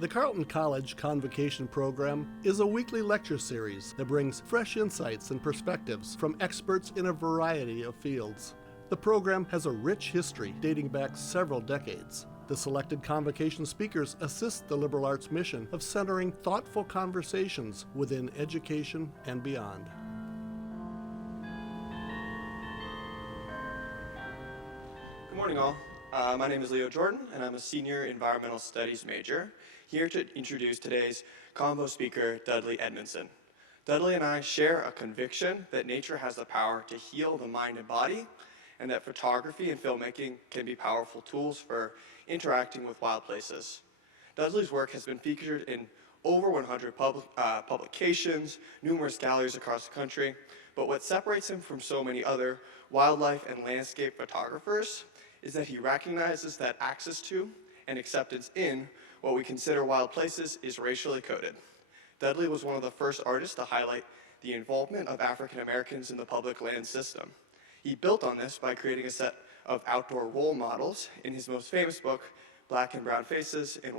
The Carleton College Convocation Program is a weekly lecture series that brings fresh insights and perspectives from experts in a variety of fields. The program has a rich history dating back several decades. The selected convocation speakers assist the liberal arts mission of centering thoughtful conversations within education and beyond. Good morning, all. My name is Leo Jordan, and I'm a senior environmental studies major, here to introduce today's convo speaker, Dudley Edmondson. Dudley and I share a conviction that nature has the power to heal the mind and body, and that photography and filmmaking can be powerful tools for interacting with wild places. Dudley's work has been featured in over 100 publications, numerous galleries across the country, but what separates him from so many other wildlife and landscape photographers is that he recognizes that access to and acceptance in what we consider wild places is racially coded. Dudley was one of the first artists to highlight the involvement of African Americans in the public land system. He built on this by creating a set of outdoor role models in his most famous book, Black and Brown Faces in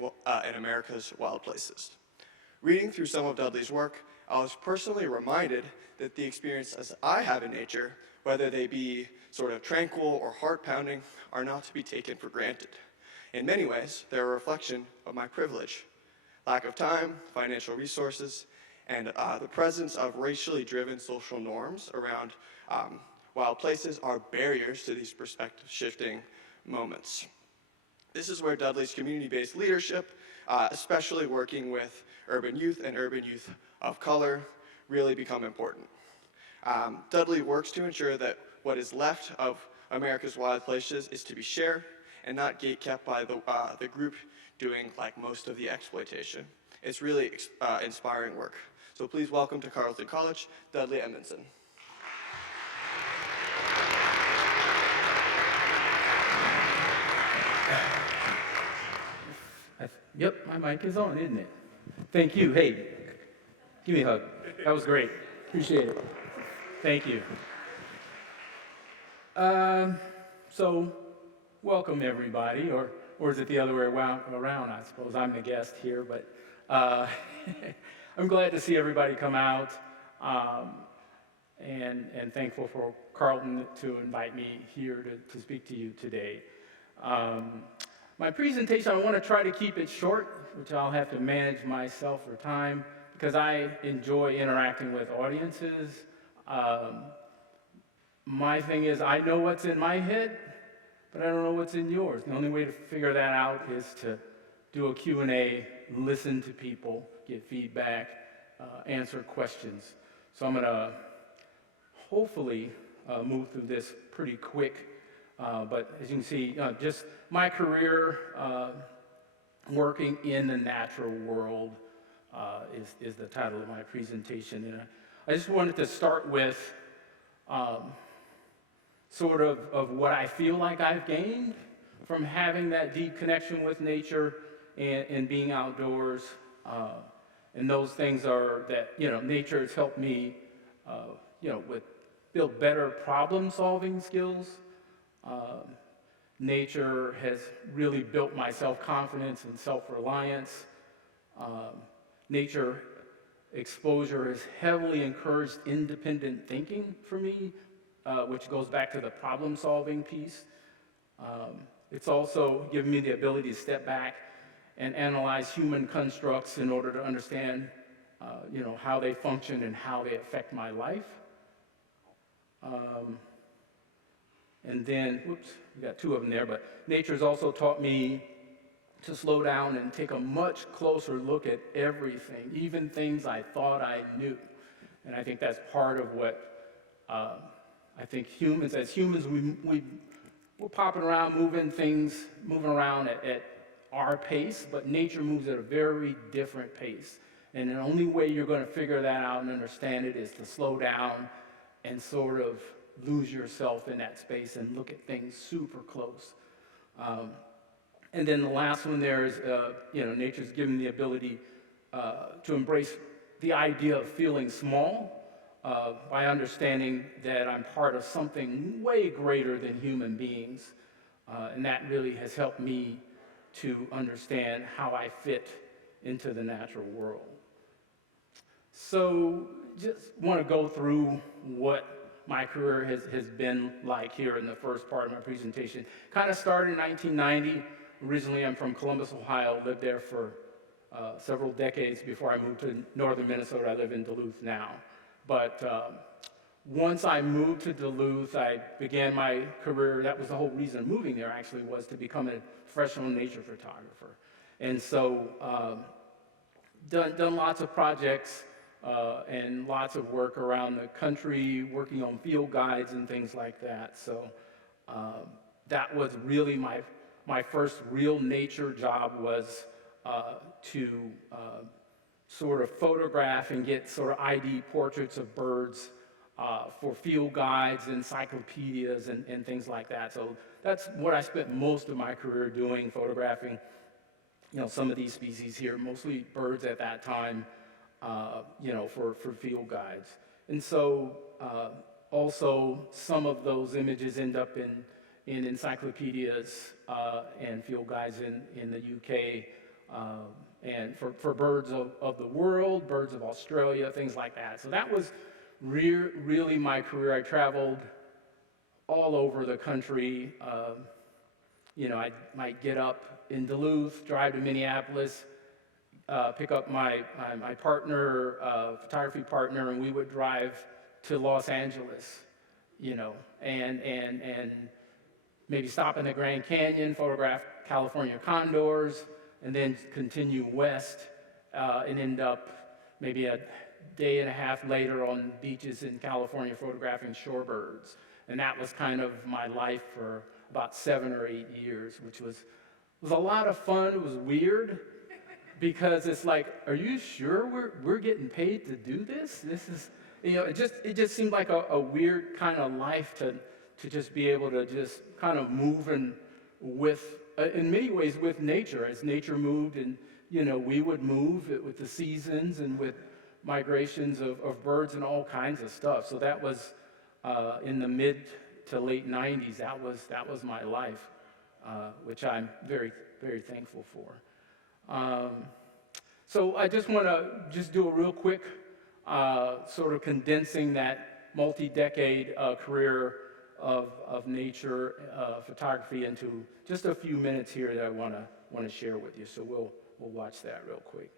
America's Wild Places. Reading through some of Dudley's work, I was personally reminded that the experiences I have in nature, whether they be sort of tranquil or heart-pounding, are not to be taken for granted. In many ways, they're a reflection of my privilege. Lack of time, financial resources, and the presence of racially driven social norms around wild places are barriers to these perspective-shifting moments. This is where Dudley's community-based leadership, especially working with urban youth and urban youth of color, really become important. Dudley works to ensure that what is left of America's wild places is to be shared and not gatekept by the group doing like most of the exploitation. It's really inspiring work. So please welcome to Carleton College, Dudley Edmondson. Yep, my mic is on, isn't it? Thank you. Hey, give me a hug. That was great. Appreciate it. Thank you. So, welcome everybody, or is it the other way around? I suppose I'm the guest here, but I'm glad to see everybody come out, and thankful for Carleton to invite me here to speak to you today. My presentation, I want to try to keep it short, which I'll have to manage myself for time, because I enjoy interacting with audiences. My thing is, I know what's in my head, but I don't know what's in yours. The only way to figure that out is to do a Q&A, listen to people, get feedback, answer questions. So I'm going to hopefully move through this pretty quick. But as you can see, just my career working in the natural world is the title of my presentation. And I just wanted to start with sort of what I feel like I've gained from having that deep connection with nature and being outdoors. And those things are that, nature has helped me, build better problem-solving skills. Nature has really built my self-confidence and self-reliance. Nature exposure has heavily encouraged independent thinking for me, which goes back to the problem-solving piece. It's also given me the ability to step back and analyze human constructs in order to understand, how they function and how they affect my life. And then, whoops, we got two of them there, but nature's also taught me to slow down and take a much closer look at everything, even things I thought I knew. And I think that's part of what I think as humans, we're popping around, moving around at our pace, but nature moves at a very different pace. And the only way you're going to figure that out and understand it is to slow down and sort of lose yourself in that space and look at things super close. And then the last one there is, nature's given the ability to embrace the idea of feeling small by understanding that I'm part of something way greater than human beings. And that really has helped me to understand how I fit into the natural world. So just want to go through what my career has been like here in the first part of my presentation. Kind of started in 1990. Originally, I'm from Columbus, Ohio, lived there for several decades before I moved to northern Minnesota. I live in Duluth now. But once I moved to Duluth, I began my career. That was the whole reason of moving there, actually, was to become a professional nature photographer. And so done lots of projects and lots of work around the country, working on field guides and things like that. So that was really my first real nature job, was to sort of photograph and get sort of ID portraits of birds for field guides, encyclopedias, and things like that. So that's what I spent most of my career doing, photographing, some of these species here, mostly birds at that time, for field guides. And so also some of those images end up in encyclopedias and field guides in the UK, and for birds of the world, birds of Australia, things like that. So that was really my career. I traveled all over the country. I might get up in Duluth, drive to Minneapolis, pick up my partner, photography partner, and we would drive to Los Angeles, and maybe stop in the Grand Canyon, photograph California condors, and then continue west and end up maybe a day and a half later on beaches in California photographing shorebirds. And that was kind of my life for about 7 or 8 years, which was a lot of fun. It was weird because it's like, are you sure we're getting paid to do this? This is, it just seemed like a weird kind of life to just be able to just kind of move and with, in many ways, with nature. As nature moved, and we would move it with the seasons and with migrations of birds and all kinds of stuff. So that was in the mid to late 90s. That was my life, which I'm very, very thankful for. So I just want to do a real quick sort of condensing that multi-decade career of nature photography into just a few minutes here that I want to share with you. So we'll watch that real quick.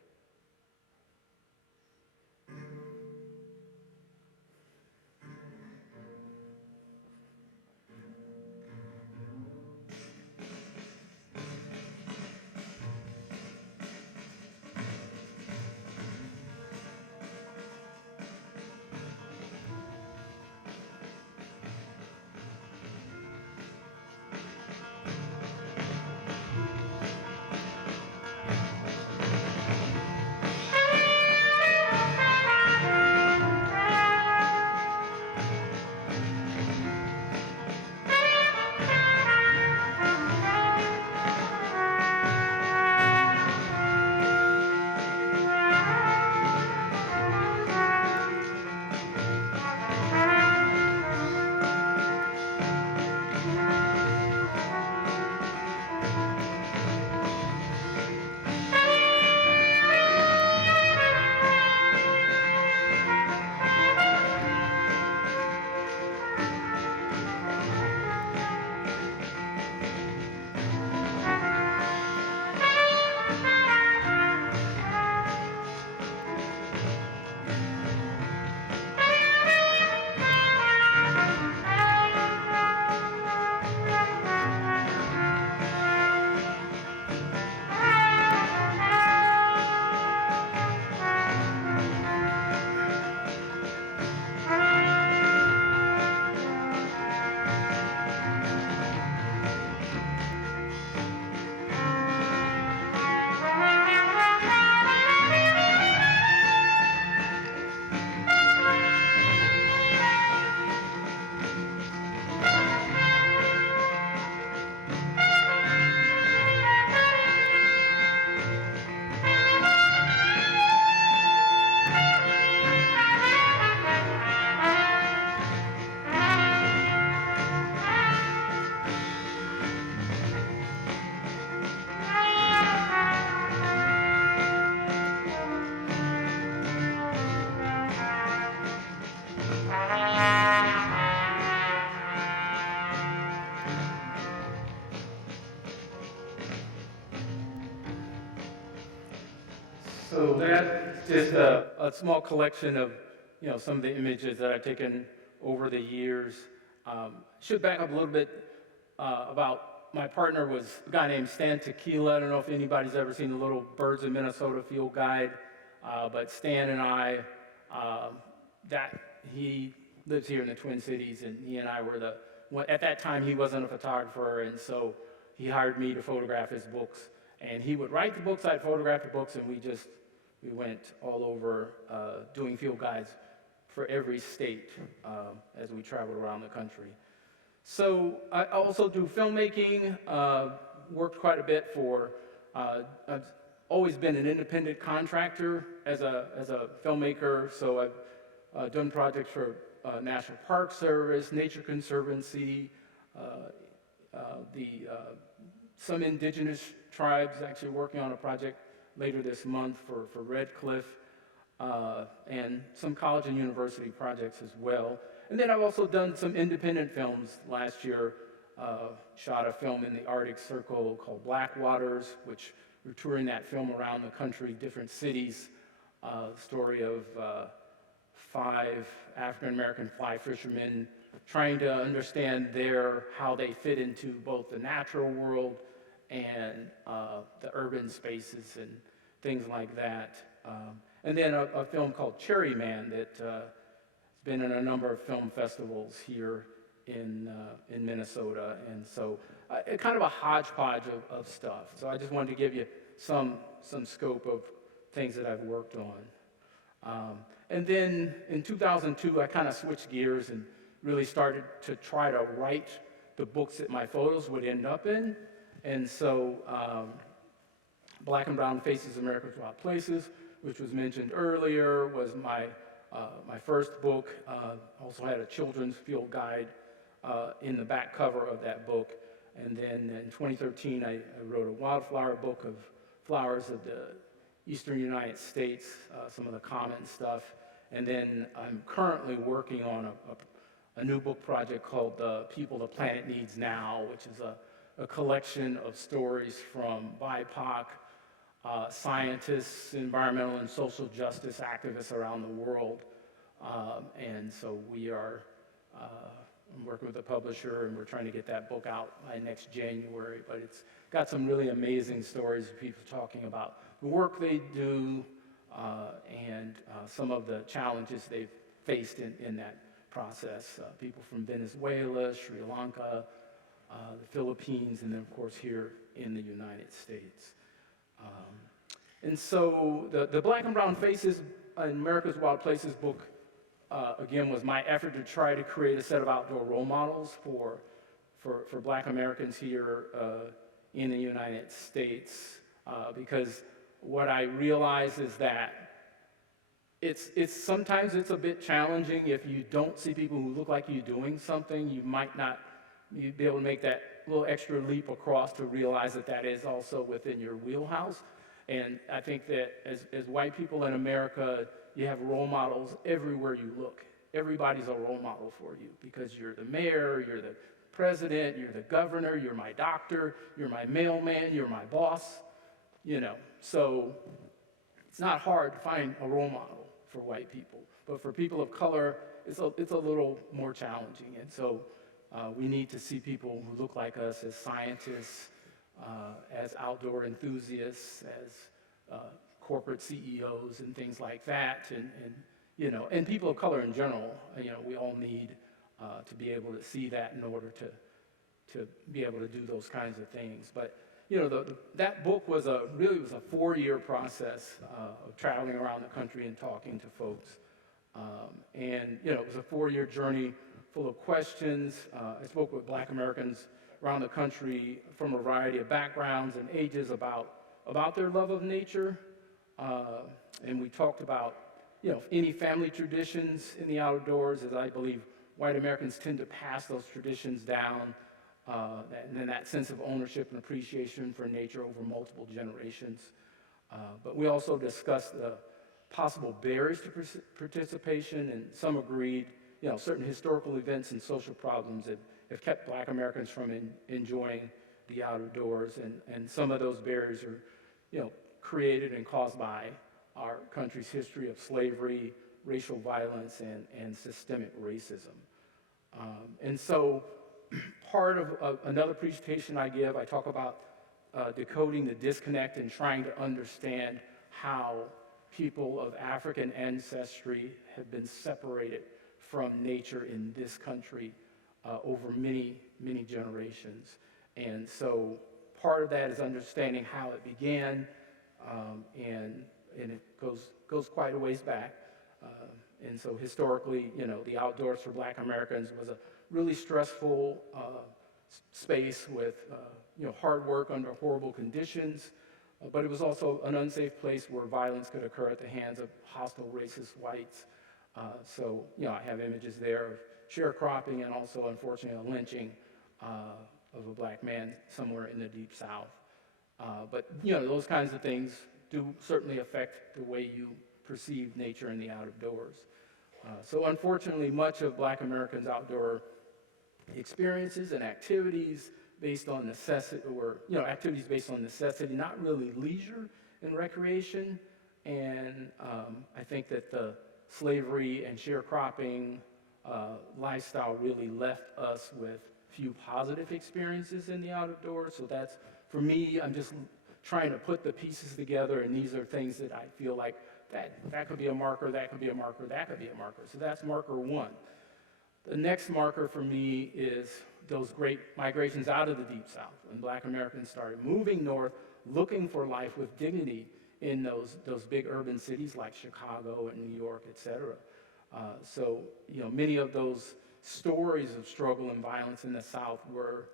So that's just a small collection of, some of the images that I've taken over the years. Should back up a little bit about my partner was a guy named Stan Tequila. I don't know if anybody's ever seen the little Birds of Minnesota field guide, but Stan and I, he lives here in the Twin Cities, and he and I were at that time he wasn't a photographer, and so he hired me to photograph his books. And he would write the books, I'd photograph the books, and we went all over doing field guides for every state as we traveled around the country. So I also do filmmaking, worked quite a bit I've always been an independent contractor as a filmmaker, so I've done projects for National Park Service, Nature Conservancy, some indigenous tribes, actually working on a project later this month for Red Cliff, and some college and university projects as well. And then I've also done some independent films. Last year, shot a film in the Arctic Circle called Black Waters, which we're touring that film around the country, different cities. Story of 5 African-American fly fishermen trying to understand how they fit into both the natural world and the urban spaces and things like that. And then a film called Cherry Man that has been in a number of film festivals here in Minnesota. And so kind of a hodgepodge of stuff. So I just wanted to give you some scope of things that I've worked on. And then in 2002, I kind of switched gears and really started to try to write the books that my photos would end up in. And so Black and Brown Faces, America's Wild Places, which was mentioned earlier, was my first book. Also had a children's field guide in the back cover of that book. And then in 2013, I wrote a wildflower book of flowers of the eastern United States, some of the common stuff. And then I'm currently working on a new book project called The People the Planet Needs Now, which is a collection of stories from BIPOC scientists, environmental and social justice activists around the world. And so I'm working with a publisher, and we're trying to get that book out by next January. But it's got some really amazing stories of people talking about the work they do and some of the challenges they've faced in that process. People from Venezuela, Sri Lanka, the Philippines, and then of course here in the United States. And so the Black and Brown Faces in America's Wild Places book, again, was my effort to try to create a set of outdoor role models for Black Americans here in the United States, because what I realize is that sometimes it's a bit challenging if you don't see people who look like you doing something. You might not be able to make that little extra leap across to realize that is also within your wheelhouse. And I think that as white people in America, you have role models everywhere you look. Everybody's a role model for you because you're the mayor, you're the president, you're the governor, you're my doctor, you're my mailman, you're my boss, So it's not hard to find a role model for white people. But for people of color, it's a little more challenging. And so we need to see people who look like us as scientists, as outdoor enthusiasts, as corporate CEOs and things like that, and people of color in general. We all need to be able to see that in order to be able to do those kinds of things. But that book was really was a 4-year process of traveling around the country and talking to folks, and it was a 4-year journey full of questions. I spoke with Black Americans around the country from a variety of backgrounds and ages about their love of nature. And we talked about, any family traditions in the outdoors, as I believe white Americans tend to pass those traditions down, and then that sense of ownership and appreciation for nature over multiple generations. But we also discussed the possible barriers to participation, and some agreed, certain historical events and social problems that have kept Black Americans from enjoying the outdoors, and some of those barriers are, created and caused by our country's history of slavery, racial violence, and systemic racism. And so part of another presentation I give, I talk about decoding the disconnect and trying to understand how people of African ancestry have been separated from nature in this country over many, many generations. And so part of that is understanding how it began, and it goes quite a ways back. And so historically, the outdoors for Black Americans was a really stressful space with hard work under horrible conditions, but it was also an unsafe place where violence could occur at the hands of hostile racist whites. So I have images there of sharecropping and also, unfortunately, a lynching of a Black man somewhere in the Deep South. But those kinds of things do certainly affect the way you perceive nature in the outdoors. So unfortunately, much of Black Americans' outdoor experiences and activities based on necessity, or activities based on necessity, not really leisure and recreation. And I think that the slavery and sharecropping lifestyle really left us with few positive experiences in the outdoors. So that's, for me, I'm just trying to put the pieces together, and these are things that I feel like that could be a marker, that could be a marker, that could be a marker. So that's marker one. The next marker for me is those great migrations out of the Deep South, when Black Americans started moving north, looking for life with dignity in those big urban cities like Chicago and New York, et cetera. So many of those stories of struggle and violence in the South were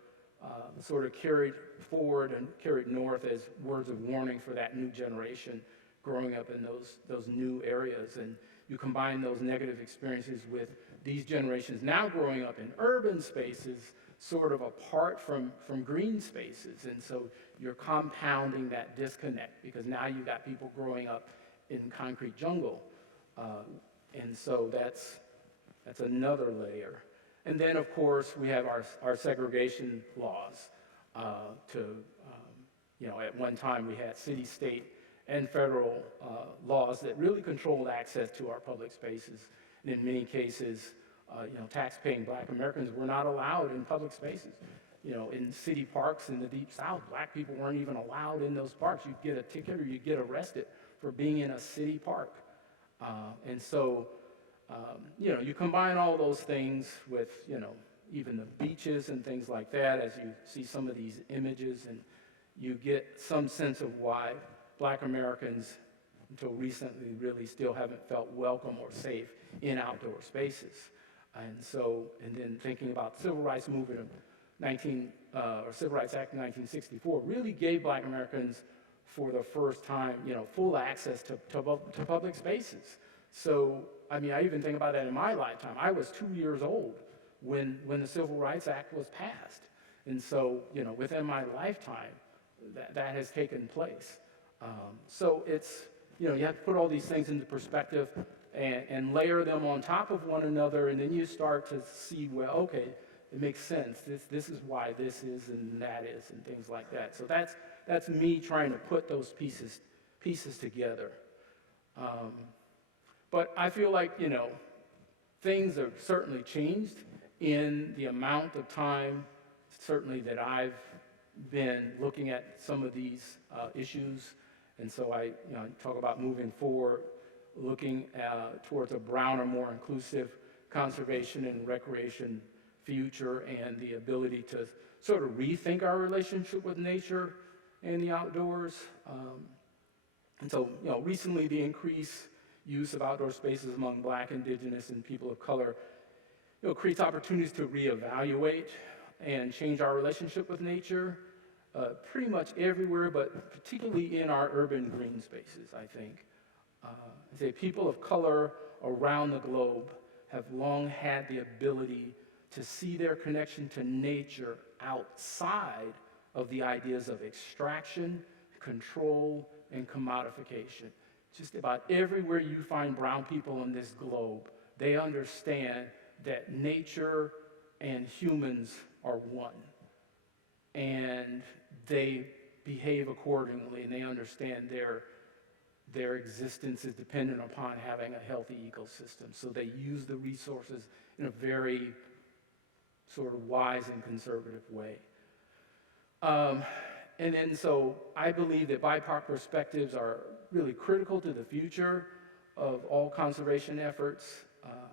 sort of carried forward and carried north as words of warning for that new generation growing up in those new areas. And you combine those negative experiences with these generations now growing up in urban spaces, sort of apart from green spaces. And so you're compounding that disconnect, because now you've got people growing up in concrete jungle. And so that's another layer. And then, of course, we have our segregation laws. At one time we had city, state, and federal laws that really controlled access to our public spaces. And in many cases, tax-paying Black Americans were not allowed in public spaces. In city parks in the Deep South, Black people weren't even allowed in those parks. You'd get a ticket or you'd get arrested for being in a city park. And so, you combine all those things with, even the beaches and things like that, as you see some of these images, and you get some sense of why Black Americans, until recently, really still haven't felt welcome or safe in outdoor spaces. And then thinking about the Civil Rights Movement of Civil Rights Act of 1964 really gave Black Americans, for the first time, full access to public spaces. So, I even think about that in my lifetime. I was 2 years old when the Civil Rights Act was passed. And so, within my lifetime, that has taken place. So it's, you have to put all these things into perspective and layer them on top of one another, and then you start to see, well, okay, it makes sense. This is why this is and that is, and things like that. So that's me trying to put those pieces together. But I feel like, things have certainly changed in the amount of time, certainly, that I've been looking at some of these issues. And so I talk about moving forward, looking towards a browner, more inclusive conservation and recreation future, and the ability to sort of rethink our relationship with nature and the outdoors. And so, recently the increased use of outdoor spaces among Black, Indigenous, and people of color, creates opportunities to reevaluate and change our relationship with nature pretty much everywhere, but particularly in our urban green spaces, I think. I say people of color around the globe have long had the ability to see their connection to nature outside of the ideas of extraction, control, and commodification. Just about everywhere you find brown people on this globe, they understand that nature and humans are one. And they behave accordingly, and they understand their existence is dependent upon having a healthy ecosystem. So they use the resources in a very sort of wise and conservative way. And then so I believe that BIPOC perspectives are really critical to the future of all conservation efforts.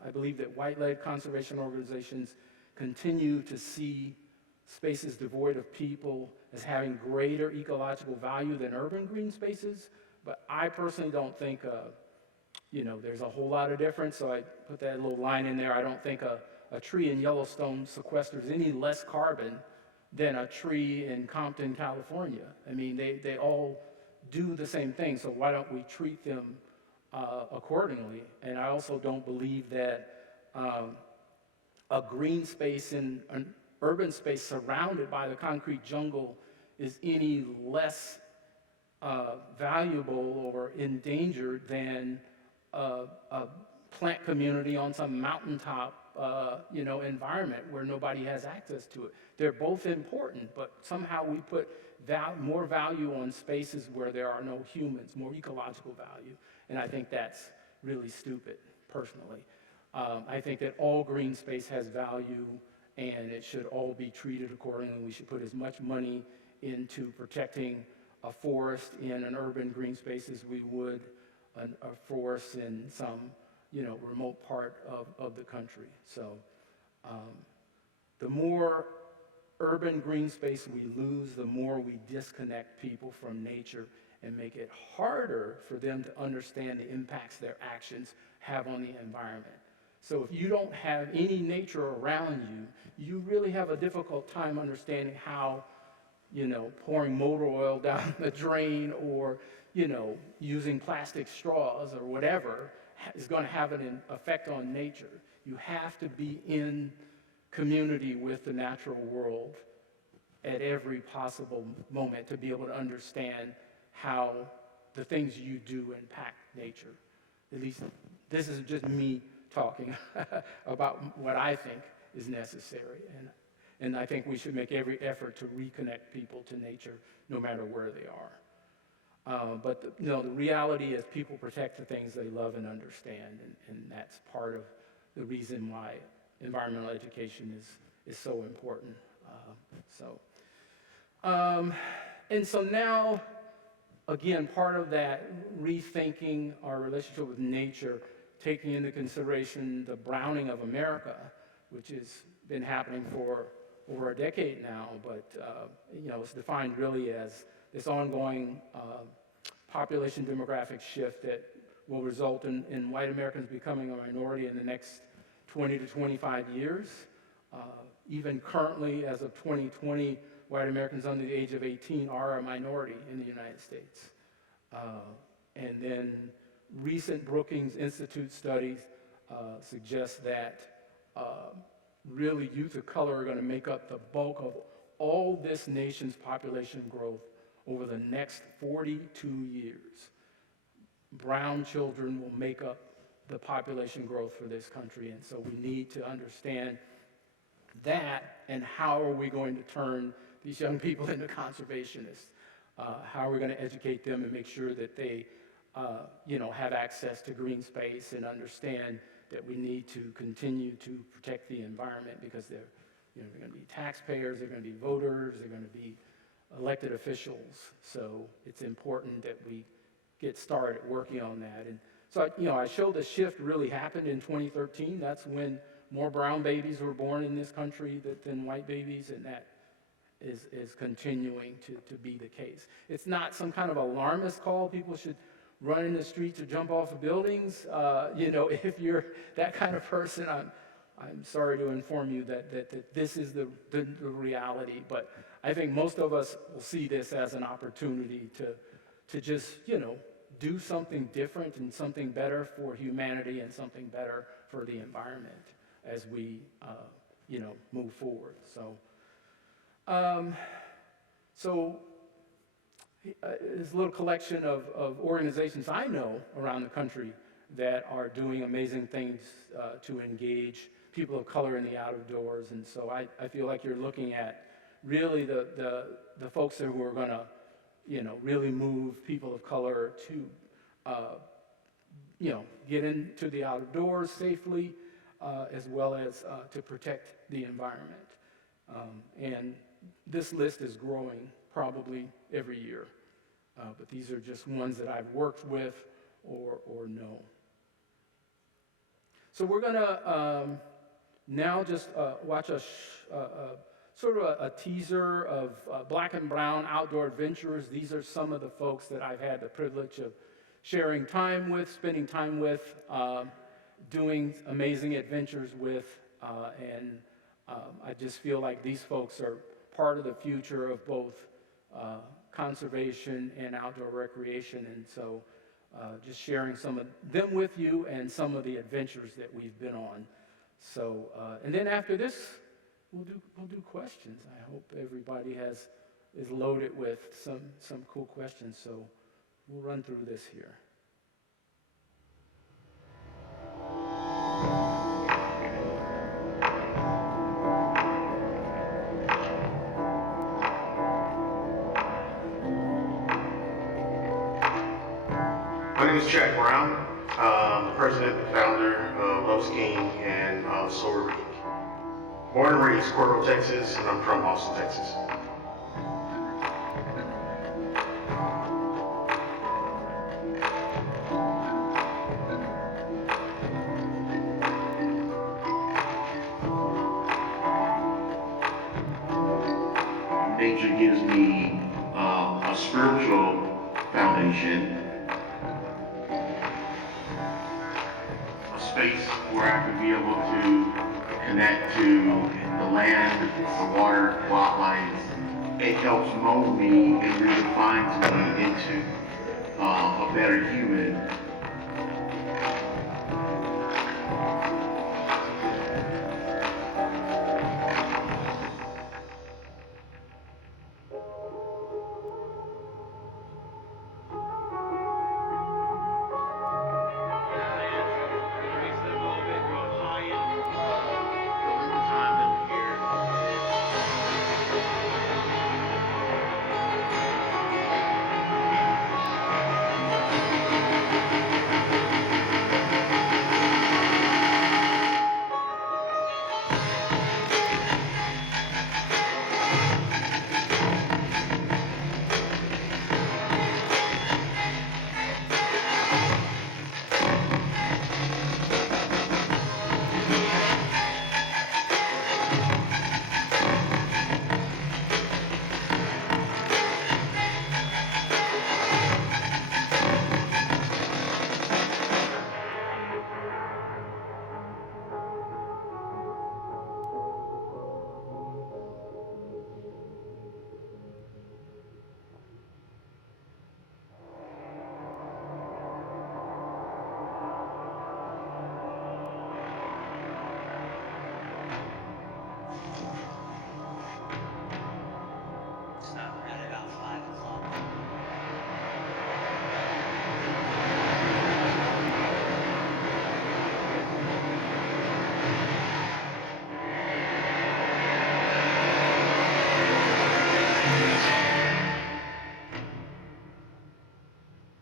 I believe that white-led conservation organizations continue to see spaces devoid of people as having greater ecological value than urban green spaces. But I personally don't think, there's a whole lot of difference. So I put that little line in there. I don't think a tree in Yellowstone sequesters any less carbon than a tree in Compton, California. I mean, they all do the same thing. So why don't we treat them accordingly? And I also don't believe that a green space in an urban space surrounded by the concrete jungle is any less valuable or endangered than a plant community on some mountaintop, environment where nobody has access to it. They're both important, but somehow we put more value on spaces where there are no humans, more ecological value, and I think that's really stupid, personally. I think that all green space has value, and it should all be treated accordingly. We should put as much money into protecting a forest in an urban green space as we would a forest in some, remote part of the country. So the more urban green space we lose, the more we disconnect people from nature and make it harder for them to understand the impacts their actions have on the environment. So if you don't have any nature around you, you really have a difficult time understanding how, pouring motor oil down the drain or, using plastic straws or whatever is going to have an effect on nature. You have to be in community with the natural world at every possible moment to be able to understand how the things you do impact nature. At least this is just me talking about what I think is necessary. And I think we should make every effort to reconnect people to nature no matter where they are. But the reality is people protect the things they love and understand, and that's part of the reason why environmental education is so important. And so now, again, part of that rethinking our relationship with nature, taking into consideration the browning of America, which has been happening for over a decade now, but it's defined really as this ongoing population demographic shift that will result in white Americans becoming a minority in the next 20 to 25 years. Even currently, as of 2020, white Americans under the age of 18 are a minority in the United States. And then recent Brookings Institute studies suggest that really youth of color are going to make up the bulk of all this nation's population growth over the next 42 years. Brown children will make up the population growth for this country, and so we need to understand that, and how are we going to turn these young people into conservationists? How are we going to educate them and make sure that they have access to green space and understand that we need to continue to protect the environment, because they're going to be taxpayers, they're going to be voters, they're going to be elected officials. So it's important that we get started working on that. And so I showed the shift really happened in 2013. That's when more brown babies were born in this country than white babies, and that is continuing to be the case. It's not some kind of alarmist call. People should run in the streets or jump off of buildings. If you're that kind of person, I'm sorry to inform you that this is the reality. But I think most of us will see this as an opportunity to just, do something different and something better for humanity and something better for the environment as we, move forward. There's a little collection of organizations I know around the country that are doing amazing things to engage people of color in the outdoors. And so I feel like you're looking at really the folks who are going to, really move people of color to get into the outdoors safely, as well as to protect the environment. And this list is growing probably every year, but these are just ones that I've worked with or know. So we're going to now just watch sort of a teaser of Black and Brown Outdoor Adventurers. These are some of the folks that I've had the privilege of sharing time with, spending time with, doing amazing adventures with, and I just feel like these folks are part of the future of both conservation and outdoor recreation, and so just sharing some of them with you and some of the adventures that we've been on. So, and then after this, we'll do questions. I hope everybody is loaded with some cool questions. So we'll run through this here. My name is Jack Brown. I'm the president and founder of Loves King and Solar Week. Born and raised Corvo, Texas, and I'm from Austin, Texas. Nature gives me a spiritual foundation, a space where I can be able to connect to the land, the water, wildlife. It helps mold me and redefines me into a better human.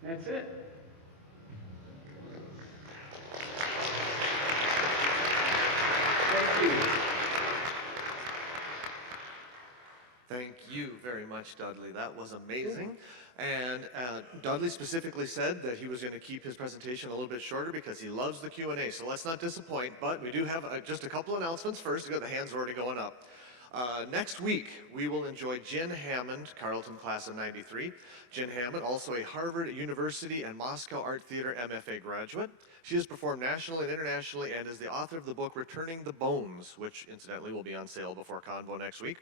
That's it. Thank you. Thank you very much, Dudley. That was amazing. And Dudley specifically said that he was going to keep his presentation a little bit shorter because he loves the Q&A. So let's not disappoint, but we do have just a couple announcements first. The hands are already going up. Next week, we will enjoy Jen Hammond, Carleton class of 93. Jen Hammond, also a Harvard University and Moscow Art Theater MFA graduate. She has performed nationally and internationally and is the author of the book Returning the Bones, which incidentally will be on sale before Convo next week.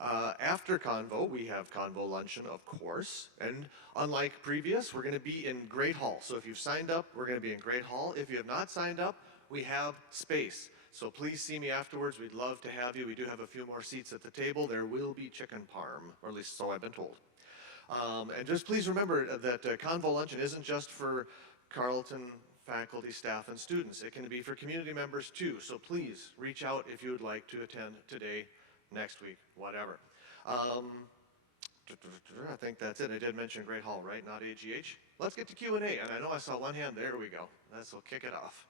After Convo, we have Convo Luncheon, of course, and unlike previous, we're going to be in Great Hall. So if you've signed up, we're going to be in Great Hall. If you have not signed up, we have space. So please see me afterwards. We'd love to have you. We do have a few more seats at the table. There will be chicken parm, or at least so I've been told. And just please remember that Convo Luncheon isn't just for Carleton faculty, staff, and students. It can be for community members too. So please reach out if you would like to attend today, next week, whatever. I think that's it. I did mention Great Hall, right? Not AGH. Let's get to Q&A, and I know I saw one hand. There we go. This will kick it off.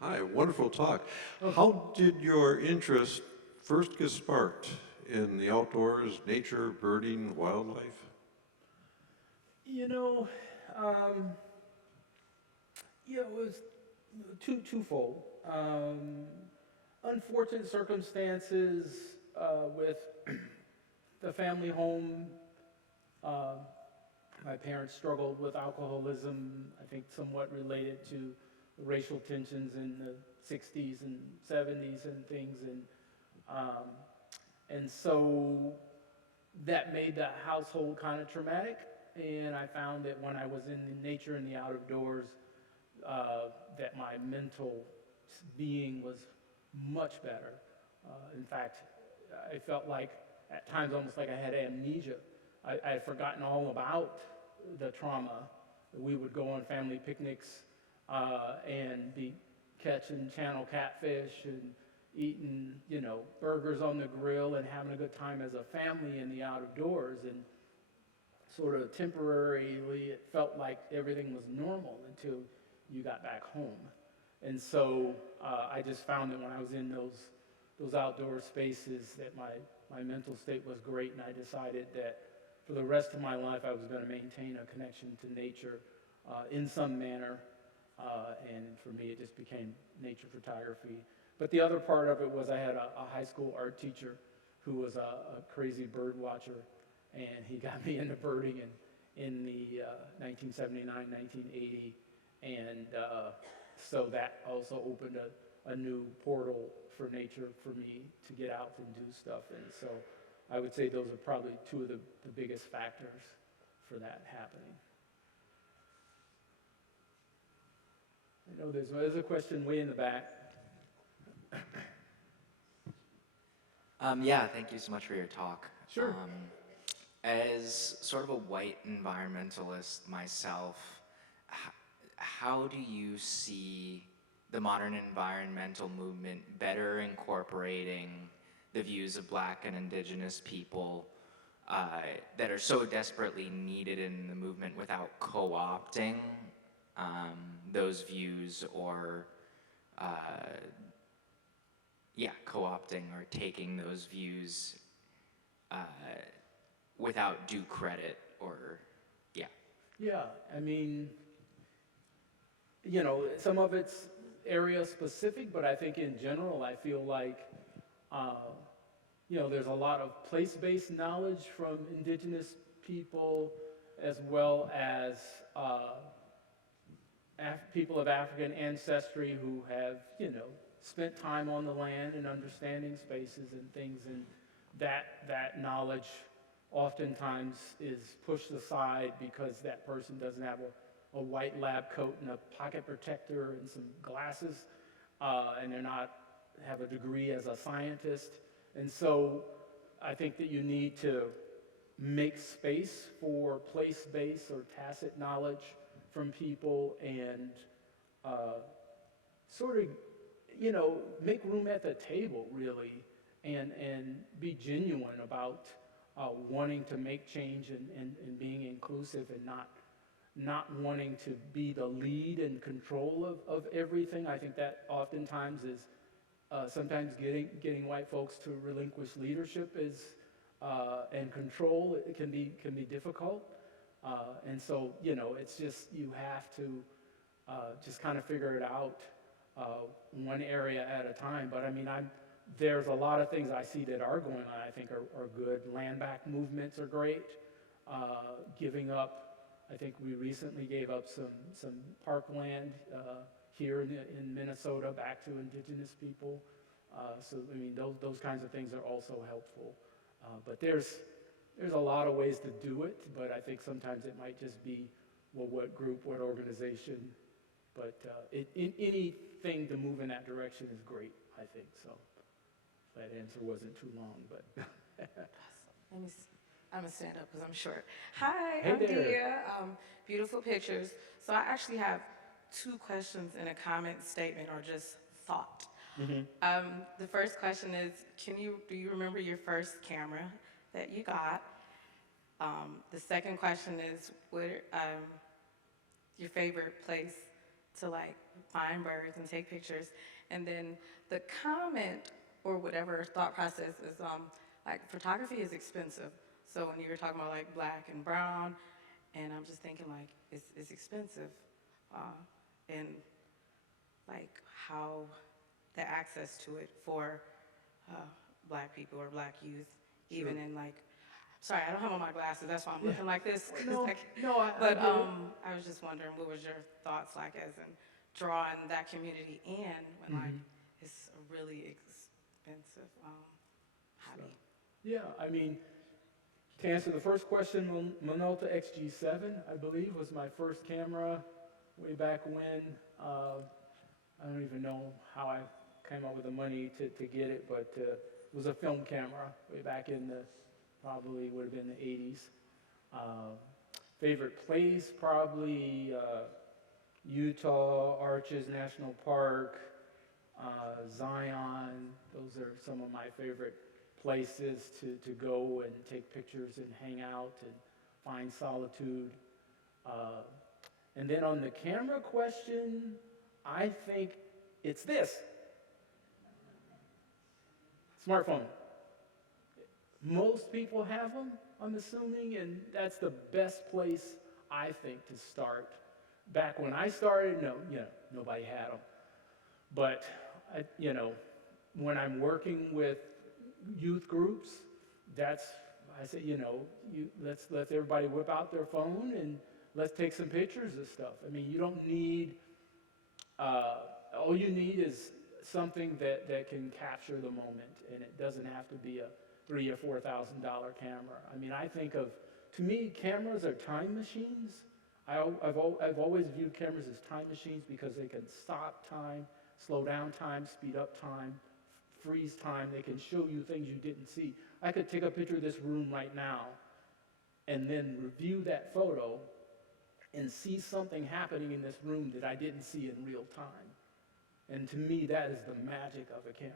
Hi, wonderful talk. How did your interest first get sparked in the outdoors, nature, birding, wildlife? You know, yeah, it was twofold. Unfortunate circumstances with the family home. My parents struggled with alcoholism, I think somewhat related to the racial tensions in the 60s and 70s and things. And so that made the household kind of traumatic. And I found that when I was in the nature and the out of doors, that my mental being was much better. In fact, I felt like at times almost like I had amnesia. I had forgotten all about the trauma. We would go on family picnics and be catching channel catfish and eating, you know, burgers on the grill and having a good time as a family in the out of doors. And sort of temporarily, it felt like everything was normal until you got back home. And so I just found that when I was in those outdoor spaces that my mental state was great, and I decided that for the rest of my life I was going to maintain a connection to nature in some manner. And for me, it just became nature photography. But the other part of it was I had a high school art teacher who was a crazy bird watcher, and he got me into birding in the 1979, 1980, and so that also opened a new portal for nature for me to get out and do stuff. And so I would say those are probably two of the biggest factors for that happening. I know there's a question way in the back. Yeah, thank you so much for your talk. Sure. As sort of a white environmentalist myself, how do you see the modern environmental movement better incorporating the views of Black and Indigenous people that are so desperately needed in the movement without co-opting those views or co-opting or taking those views without due credit or, Yeah, I mean, you know, some of it's area specific, but I think in general, I feel like, you know, there's a lot of place-based knowledge from Indigenous people as well as people of African ancestry who have, you know, spent time on the land and understanding spaces and things, and that knowledge oftentimes is pushed aside because that person doesn't have a white lab coat and a pocket protector and some glasses, and they're not have a degree as a scientist. And so I think that you need to make space for place-based or tacit knowledge from people and sort of, you know, make room at the table, really, and be genuine about wanting to make change and being inclusive and not wanting to be the lead and control of everything. I think that oftentimes is sometimes getting white folks to relinquish leadership is and control. It can be difficult. And so, you know, it's just, you have to just kind of figure it out one area at a time. But I mean, there's a lot of things I see that are going on I think are good. Land back movements are great. Giving up, I think we recently gave up some parkland here in Minnesota back to Indigenous people. So I mean, those kinds of things are also helpful. But there's a lot of ways to do it, but I think sometimes it might just be, well, what group, what organization. But anything to move in that direction is great, I think. So that answer wasn't too long, but. I'm gonna stand up because I'm short. Hi, Hey I'm there. Dia. Beautiful pictures. So I actually have two questions and a comment, statement, or just thought. The first question is, do you remember your first camera that you got? The second question is, your favorite place to like find birds and take pictures? And then the comment or whatever thought process is, like photography is expensive. So when you were talking about like black and brown, and I'm just thinking like, it's expensive. And like how the access to it for black people or black youth, even in like, sorry, I don't have on my glasses, that's why I'm looking like this. 'Cause No, like, no, I but get it. I was just wondering, what was your thoughts like as in drawing that community in when like it's a really expensive hobby? Yeah, I mean, to answer the first question, Minolta XG7, I believe, was my first camera way back when. I don't even know how I came up with the money to get it, but it was a film camera way back in the, probably would have been the 80s. Favorite place, probably Utah, Arches National Park, Zion. Those are some of my favorite places to go and take pictures and hang out and find solitude. And then on the camera question, I think it's this. Smartphone. Most people have them, I'm assuming, and that's the best place, I think, to start. Back when I started, nobody had them. But, when I'm working with youth groups, I say, let's let everybody whip out their phone and let's take some pictures of stuff. I mean, you don't need, all you need is something that can capture the moment, and it doesn't have to be a $3,000 or $4,000 camera. I mean, to me, cameras are time machines. I've always viewed cameras as time machines because they can stop time, slow down time, speed up time, freeze time. They can show you things you didn't see. I could take a picture of this room right now and then review that photo and see something happening in this room that I didn't see in real time. And to me, that is the magic of a camera.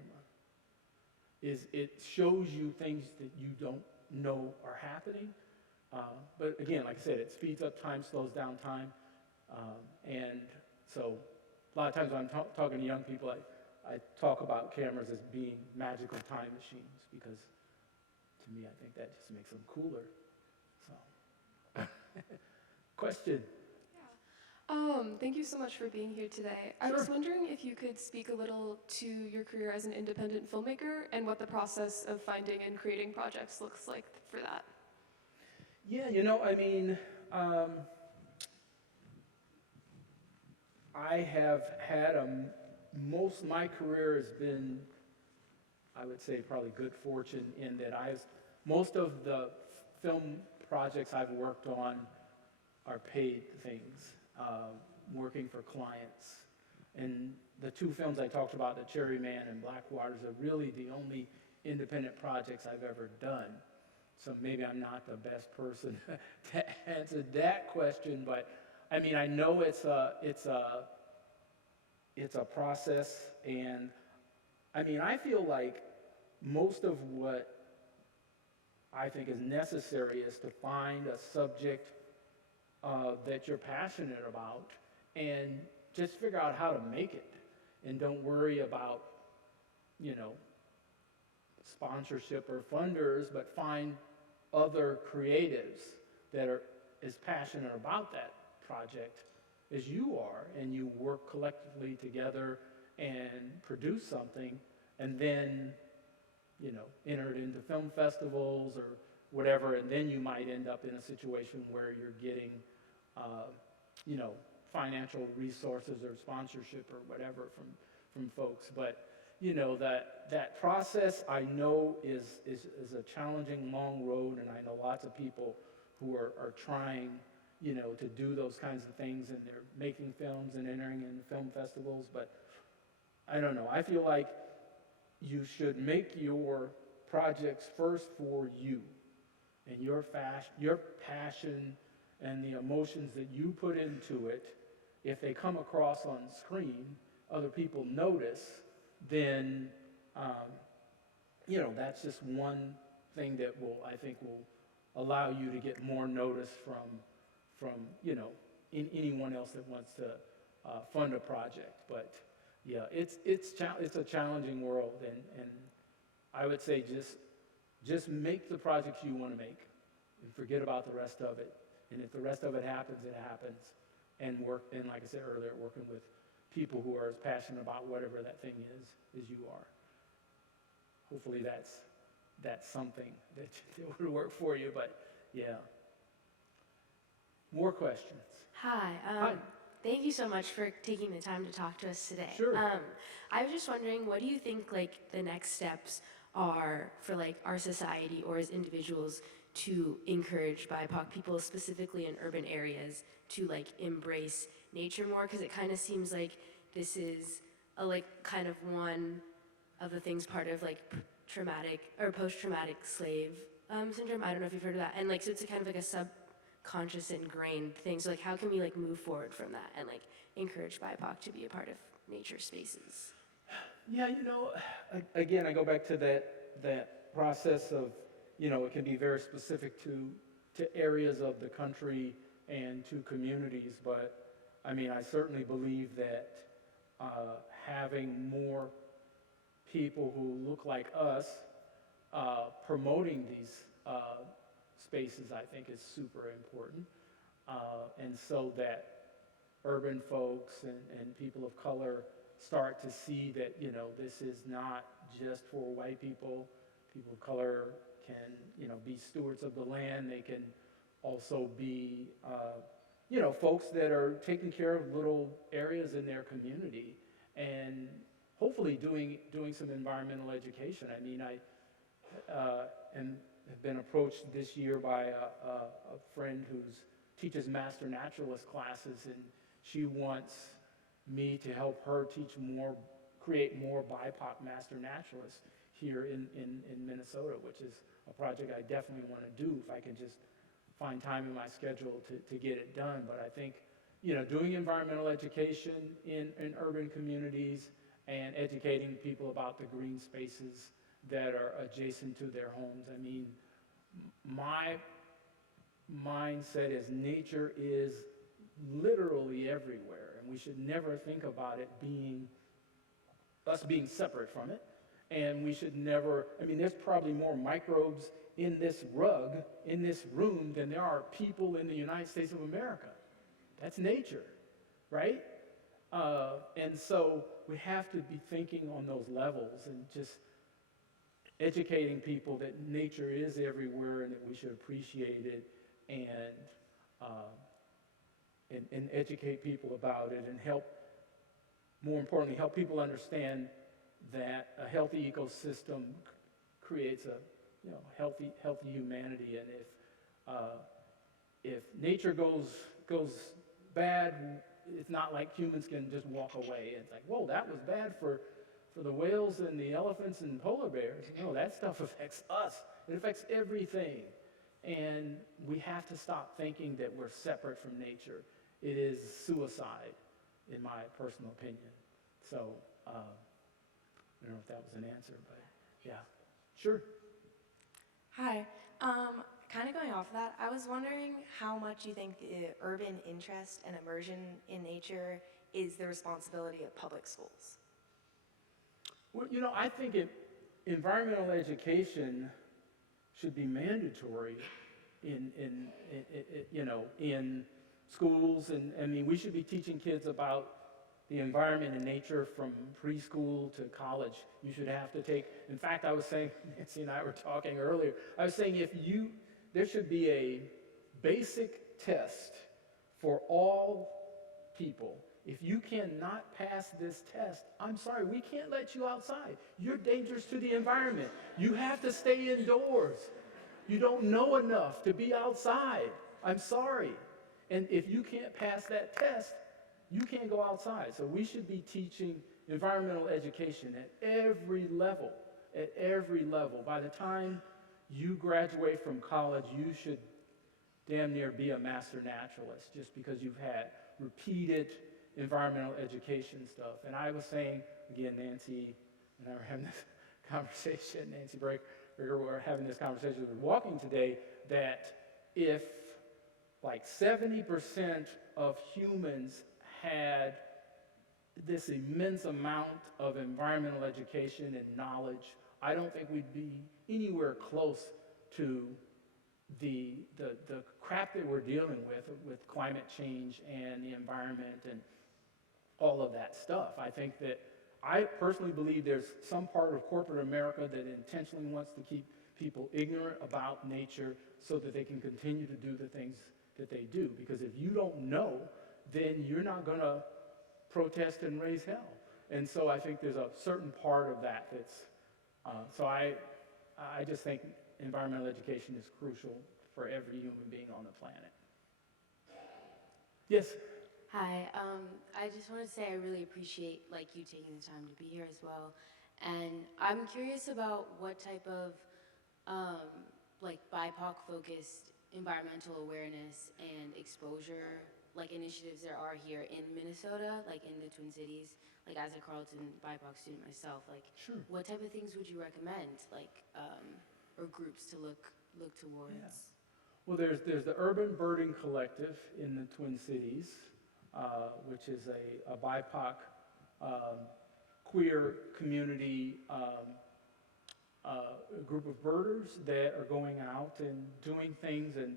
It shows you things that you don't know are happening. But again, like I said, it speeds up time, slows down time. And so a lot of times when I'm talking to young people, I talk about cameras as being magical time machines because to me, I think that just makes them cooler. So, question? Thank you so much for being here today. I was wondering if you could speak a little to your career as an independent filmmaker and what the process of finding and creating projects looks like for that. Yeah, I have had most of my career has been, I would say, probably good fortune in that most of the film projects I've worked on are paid things, working for clients. And the two films I talked about, The Cherry Man and Black Waters, are really the only independent projects I've ever done. So maybe I'm not the best person to answer that question, but I mean, I know it's a process, and I mean, I feel like most of what I think is necessary is to find a subject that you're passionate about and just figure out how to make it, and don't worry about, sponsorship or funders, but find other creatives that are as passionate about that project as you are, and you work collectively together and produce something, and then, enter it into film festivals or whatever, and then you might end up in a situation where you're getting, financial resources or sponsorship or whatever from folks. But, that process I know is a challenging, long road, and I know lots of people who are trying, to do those kinds of things, and they're making films and entering in film festivals, but I don't know. I feel like you should make your projects first for you and your passion and the emotions that you put into it. If they come across on screen, other people notice, then, that's just one thing that I think will allow you to get more notice from anyone else that wants to fund a project. But yeah, it's a challenging world, and I would say just make the projects you want to make and forget about the rest of it. And if the rest of it happens, it happens. And like I said earlier, working with people who are as passionate about whatever that thing is as you are. Hopefully that's something that would work for you, but yeah. More questions? Hi. Hi. Thank you so much for taking the time to talk to us today. Sure. I was just wondering, what do you think the next steps are for our society or as individuals to encourage BIPOC people, specifically in urban areas, to embrace nature more? Because it kind of seems like this is a kind of one of the things part of traumatic or post-traumatic slave syndrome. I don't know if you've heard of that. And so it's a kind of a subconscious ingrained thing. So how can we move forward from that and encourage BIPOC to be a part of nature spaces? Yeah, again, I go back to that process of, it can be very specific to areas of the country and to communities, but I certainly believe that having more people who look like us promoting these spaces, I think, is super important. And so that urban folks and people of color start to see that, this is not just for white people. People of color can, be stewards of the land. They can also be, folks that are taking care of little areas in their community and hopefully doing some environmental education. I have been approached this year by a friend who teaches master naturalist classes, and she wants me to help her create more BIPOC master naturalists here in Minnesota, which is a project I definitely want to do if I can just find time in my schedule to get it done. But I think, doing environmental education in urban communities and educating people about the green spaces that are adjacent to their homes. My mindset is nature is literally everywhere, and we should never think about it being separate from it. And we should never, there's probably more microbes in this rug, in this room, than there are people in the United States of America. That's nature, right? And so we have to be thinking on those levels and just educating people that nature is everywhere and that we should appreciate it and educate people about it and more importantly, help people understand that a healthy ecosystem creates a healthy humanity. And if nature goes bad, it's not like humans can just walk away. It's like, whoa, that was bad for the whales and the elephants and polar bears. No, that stuff affects us. It affects everything. And we have to stop thinking that we're separate from nature. It is suicide, in my personal opinion. So, I don't know if that was an answer, but yeah. Sure. Hi. Kind of going off of that, I was wondering how much you think the urban interest and immersion in nature is the responsibility of public schools. Well, I think environmental education should be mandatory in schools, and we should be teaching kids about the environment and nature from preschool to college. You should have to take, in fact, I was saying, Nancy and I were talking earlier, I was saying there should be a basic test for all people. If you cannot pass this test, I'm sorry, we can't let you outside. You're dangerous to the environment. You have to stay indoors. You don't know enough to be outside. I'm sorry. And if you can't pass that test, you can't go outside. So we should be teaching environmental education at every level, By the time you graduate from college, you should damn near be a master naturalist just because you've had repeated environmental education stuff. And I was saying, again, Nancy and I were having this conversation, Nancy Breaker, we were having this conversation as we were walking today, that if like 70% of humans had this immense amount of environmental education and knowledge, I don't think we'd be anywhere close to the crap that we're dealing with climate change and the environment and all of that stuff. I think that I personally believe there's some part of corporate America that intentionally wants to keep people ignorant about nature so that they can continue to do the things that they do. Because if you don't know, then you're not going to protest and raise hell. And so I think there's a certain part of that that's, so I just think environmental education is crucial for every human being on the planet. Yes? Hi, I just want to say I really appreciate like you taking the time to be here as well. And I'm curious about what type of like BIPOC focused environmental awareness and exposure like initiatives there are here in Minnesota, like in the Twin Cities, like as a Carleton BIPOC student myself, like Sure. what type of things would you recommend, like, or groups to look towards? Yeah. Well, there's the Urban Birding Collective in the Twin Cities, which is a BIPOC queer community group of birders that are going out and doing things and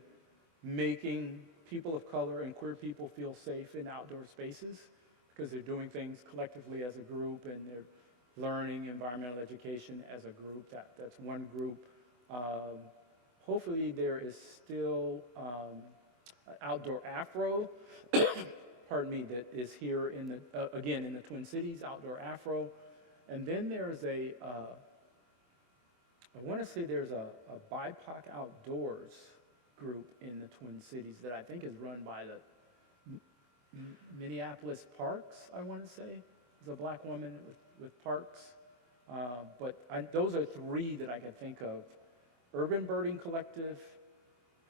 making people of color and queer people feel safe in outdoor spaces because they're doing things collectively as a group and they're learning environmental education as a group. That's one group. Hopefully there is still Outdoor Afro, pardon me, that is here in the, again, in the Twin Cities, Outdoor Afro. And then there's I want to say there's a BIPOC Outdoors group in the Twin Cities that I think is run by the Minneapolis Parks, I want to say. There's a black woman with parks. Those are three that I can think of. Urban Birding Collective,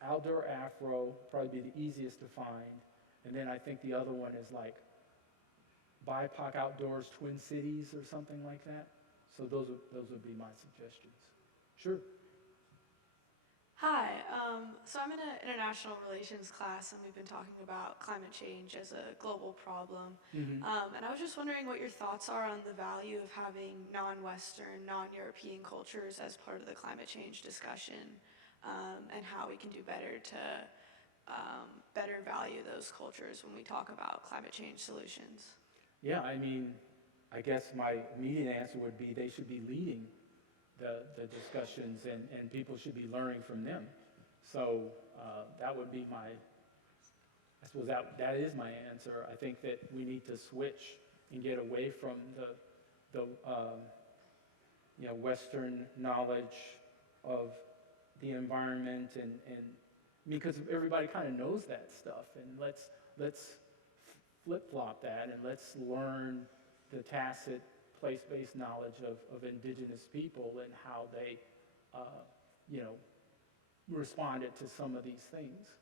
Outdoor Afro, probably be the easiest to find. And then I think the other one is like BIPOC Outdoors Twin Cities or something like that. So those would be my suggestions. Sure. Hi, so I'm in an international relations class and we've been talking about climate change as a global problem. Mm-hmm. And I was just wondering what your thoughts are on the value of having non-Western, non-European cultures as part of the climate change discussion, and how we can do better to better value those cultures when we talk about climate change solutions. Yeah, I mean, I guess my immediate answer would be they should be leading the discussions and people should be learning from them. So that would be I suppose that is my answer. I think that we need to switch and get away from the Western knowledge of the environment and because everybody kind of knows that stuff, and let's flip-flop that and let's learn the tacit place-based knowledge of indigenous people and how they, responded to some of these things.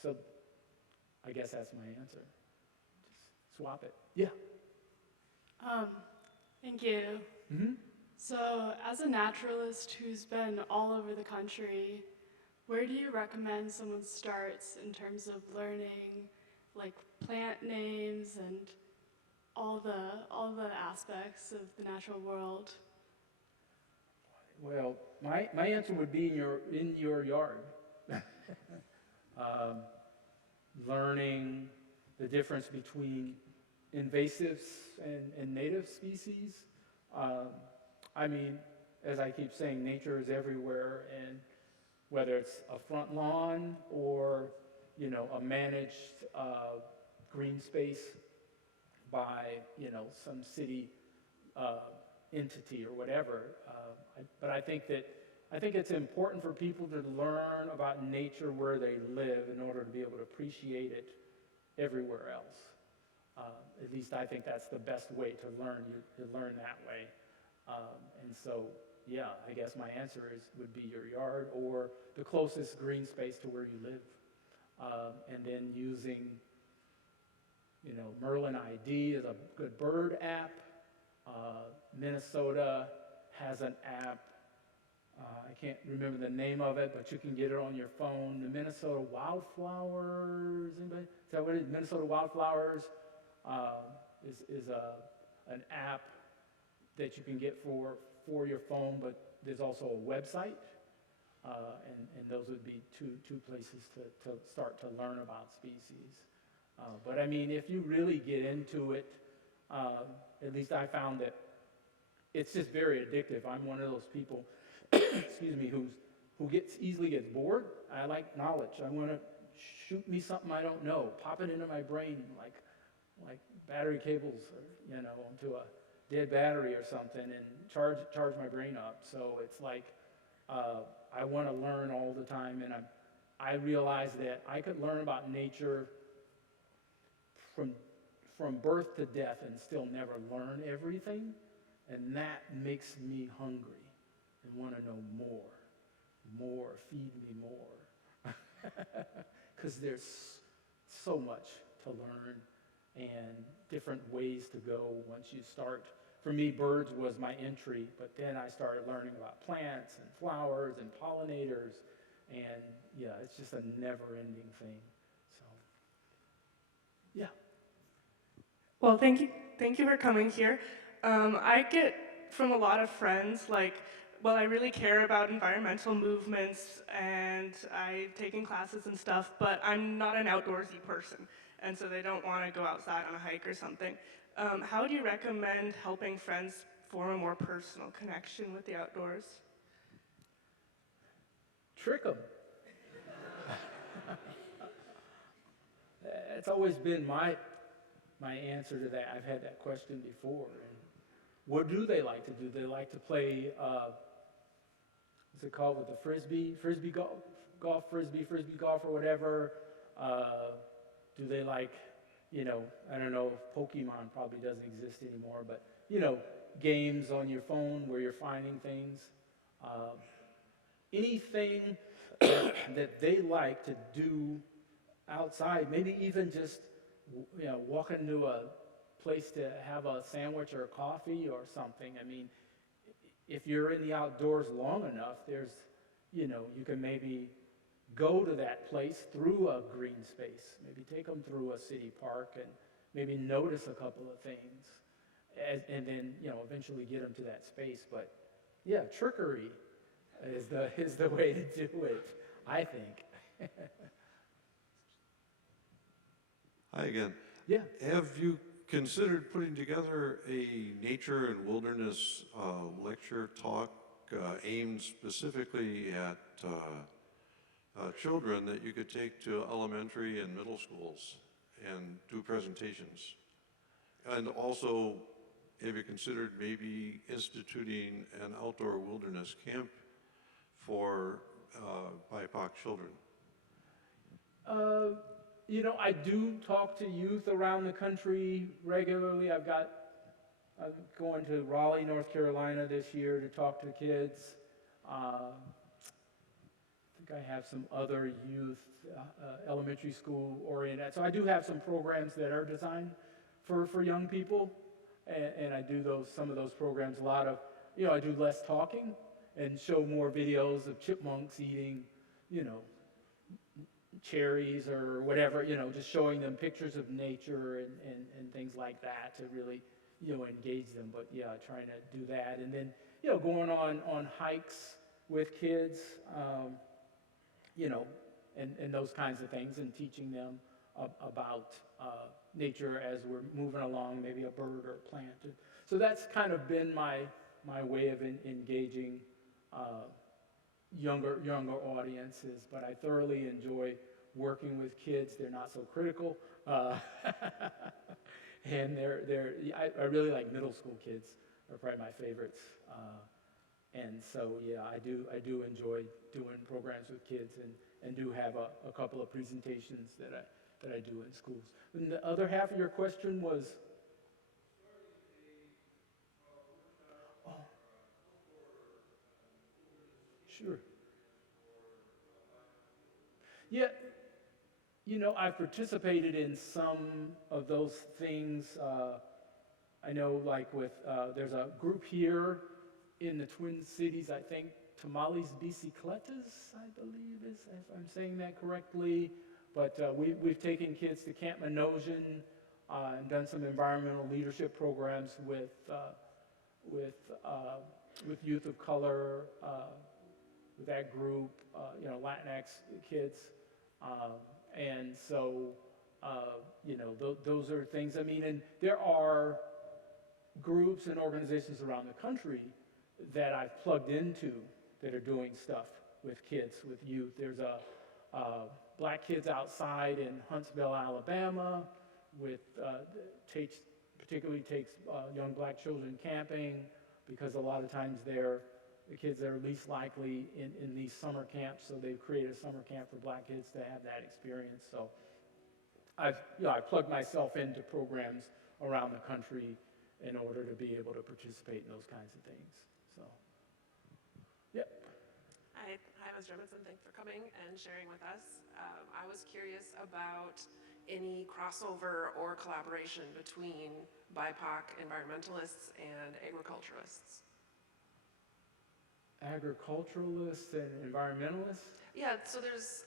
So I guess that's my answer. Just swap it. Yeah. Thank you. Mm-hmm. So, as a naturalist who's been all over the country, where do you recommend someone starts in terms of learning, like plant names and all the aspects of the natural world? Well, my answer would be in your yard. Learning the difference between invasives and native species. I mean, as I keep saying, nature is everywhere, and whether it's a front lawn or a managed green space by some city entity or whatever. But I think it's important for people to learn about nature where they live in order to be able to appreciate it everywhere else. At least I think that's the best way to learn. You learn that way. And so, yeah, I guess my answer would be your yard or the closest green space to where you live. And then using Merlin ID is a good bird app. Minnesota has an app. I can't remember the name of it, but you can get it on your phone. The Minnesota Wildflowers, anybody? Is that what it is? Minnesota Wildflowers is an app that you can get for your phone, but there's also a website. And those would be two places to start to learn about species. But I mean, if you really get into it, at least I found that it's just very addictive. I'm one of those people, excuse me, who easily gets bored. I like knowledge. I want to shoot me something I don't know, pop it into my brain like battery cables, onto a dead battery or something, and charge my brain up. So it's like I want to learn all the time, and I realized that I could learn about nature from birth to death and still never learn everything, and that makes me hungry and want to know more, feed me more, because there's so much to learn and different ways to go once you start. For me, birds was my entry, but then I started learning about plants and flowers and pollinators, and yeah, it's just a never-ending thing. So, yeah. Well, thank you for coming here. I get from a lot of friends, I really care about environmental movements, and I've taken classes and stuff, but I'm not an outdoorsy person, and so they don't want to go outside on a hike or something. How do you recommend helping friends form a more personal connection with the outdoors? Trick them. It's always been my answer to that. I've had that question before. And what do they like to do? They like to play, what's it called, with the frisbee golf, frisbee golf or whatever. Do they like, I don't know if Pokemon probably doesn't exist anymore, but, games on your phone where you're finding things. Anything that they like to do outside, maybe even just, walk into a place to have a sandwich or a coffee or something. I mean, if you're in the outdoors long enough, there's, you can maybe go to that place through a green space, maybe take them through a city park and maybe notice a couple of things, and then, eventually get them to that space. But yeah, trickery is the way to do it, I think. Hi again. Yeah. Have you considered putting together a nature and wilderness lecture talk aimed specifically at children that you could take to elementary and middle schools and do presentations? And also, have you considered maybe instituting an outdoor wilderness camp for BIPOC children? I do talk to youth around the country regularly. I'm going to Raleigh, North Carolina this year to talk to kids. I think I have some other youth, elementary school oriented. So I do have some programs that are designed for young people, and I do some of those programs. A lot of, I do less talking and show more videos of chipmunks eating, cherries or whatever, just showing them pictures of nature and things like that to really, engage them. But yeah, trying to do that. And then, going on hikes with kids, and those kinds of things, and teaching them about nature as we're moving along, maybe a bird or a plant. So that's kind of been my way of engaging younger audiences, but I thoroughly enjoy working with kids. They're not so critical, and I really like middle school kids. Are probably my favorites, and so yeah, I do enjoy doing programs with kids, and do have a couple of presentations that I do in schools. And the other half of your question was. Sure. Yeah, I've participated in some of those things. I know like with, there's a group here in the Twin Cities, I think Tamales Bicicletas, I believe is, if I'm saying that correctly. But we've taken kids to Camp Minojan and done some environmental leadership programs with youth of color, with that group, Latinx kids. And so, those are things, I mean, and there are groups and organizations around the country that I've plugged into that are doing stuff with kids, with youth. There's a Black Kids Outside in Huntsville, Alabama, particularly takes young Black children camping, because a lot of times they're the kids that are least likely in these summer camps, so they've created a summer camp for Black kids to have that experience. So I've plugged myself into programs around the country in order to be able to participate in those kinds of things. So, yep. Hi, Ms. Robinson. Thanks for coming and sharing with us. I was curious about any crossover or collaboration between BIPOC environmentalists and agriculturalists. Agriculturalists and environmentalists? Yeah, so there's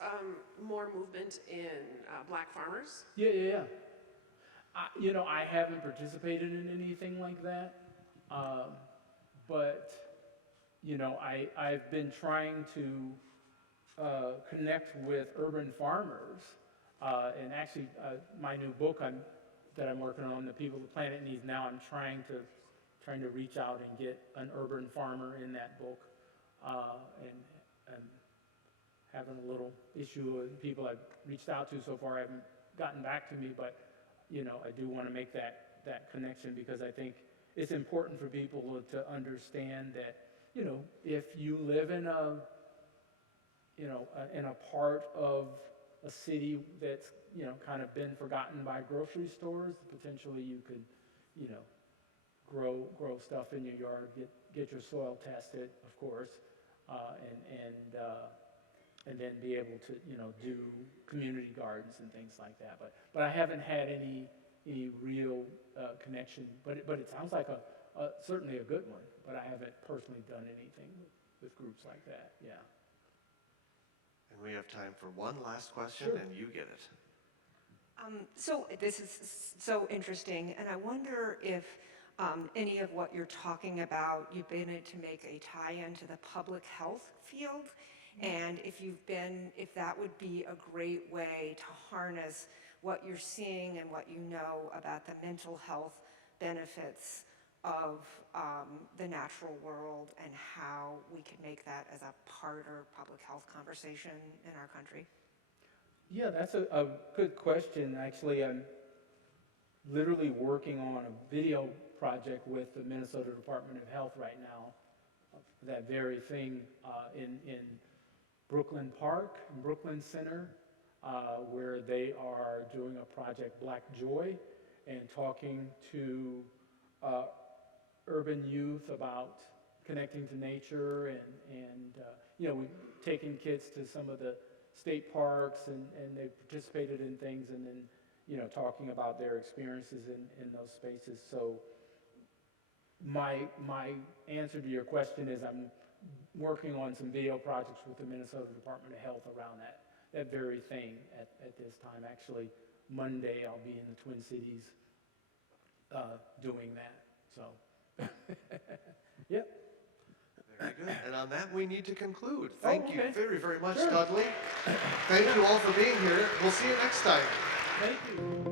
more movement in Black farmers. Yeah. I haven't participated in anything like that, but I've been trying to connect with urban farmers, and actually my new book that I'm working on, The People the Planet Needs Now, I'm trying to reach out and get an urban farmer in that book, and having a little issue with people I've reached out to so far haven't gotten back to me, but I do want to make that connection, because I think it's important for people to understand that, if you live in a part of a city that's, kind of been forgotten by grocery stores, potentially you could, grow stuff in your yard, get your soil tested, of course, and then be able to, do community gardens and things like that. But I haven't had any real connection. But it sounds like certainly a good one. But I haven't personally done anything with groups like that. Yeah. And we have time for one last question, Sure. and you get it. So this is so interesting, and I wonder if any of what you're talking about, you've been able to make a tie-in to the public health field, and if that would be a great way to harness what you're seeing and what you know about the mental health benefits of the natural world, and how we could make that as a part of public health conversation in our country. Yeah, that's a good question. Actually, I'm literally working on a video project with the Minnesota Department of Health right now, that very thing in Brooklyn Park, Brooklyn Center, where they are doing a project, Black Joy, and talking to urban youth about connecting to nature, and we've taken kids to some of the state parks, and they've participated in things, and then talking about their experiences in those spaces. So my answer to your question is I'm working on some video projects with the Minnesota Department of Health around that very thing at this time. Actually, Monday I'll be in the Twin Cities doing that. So, yep. Very good. And on that, we need to conclude. Thank you okay. very, very much, Sure. Dudley. Thank you all for being here. We'll see you next time. Thank you.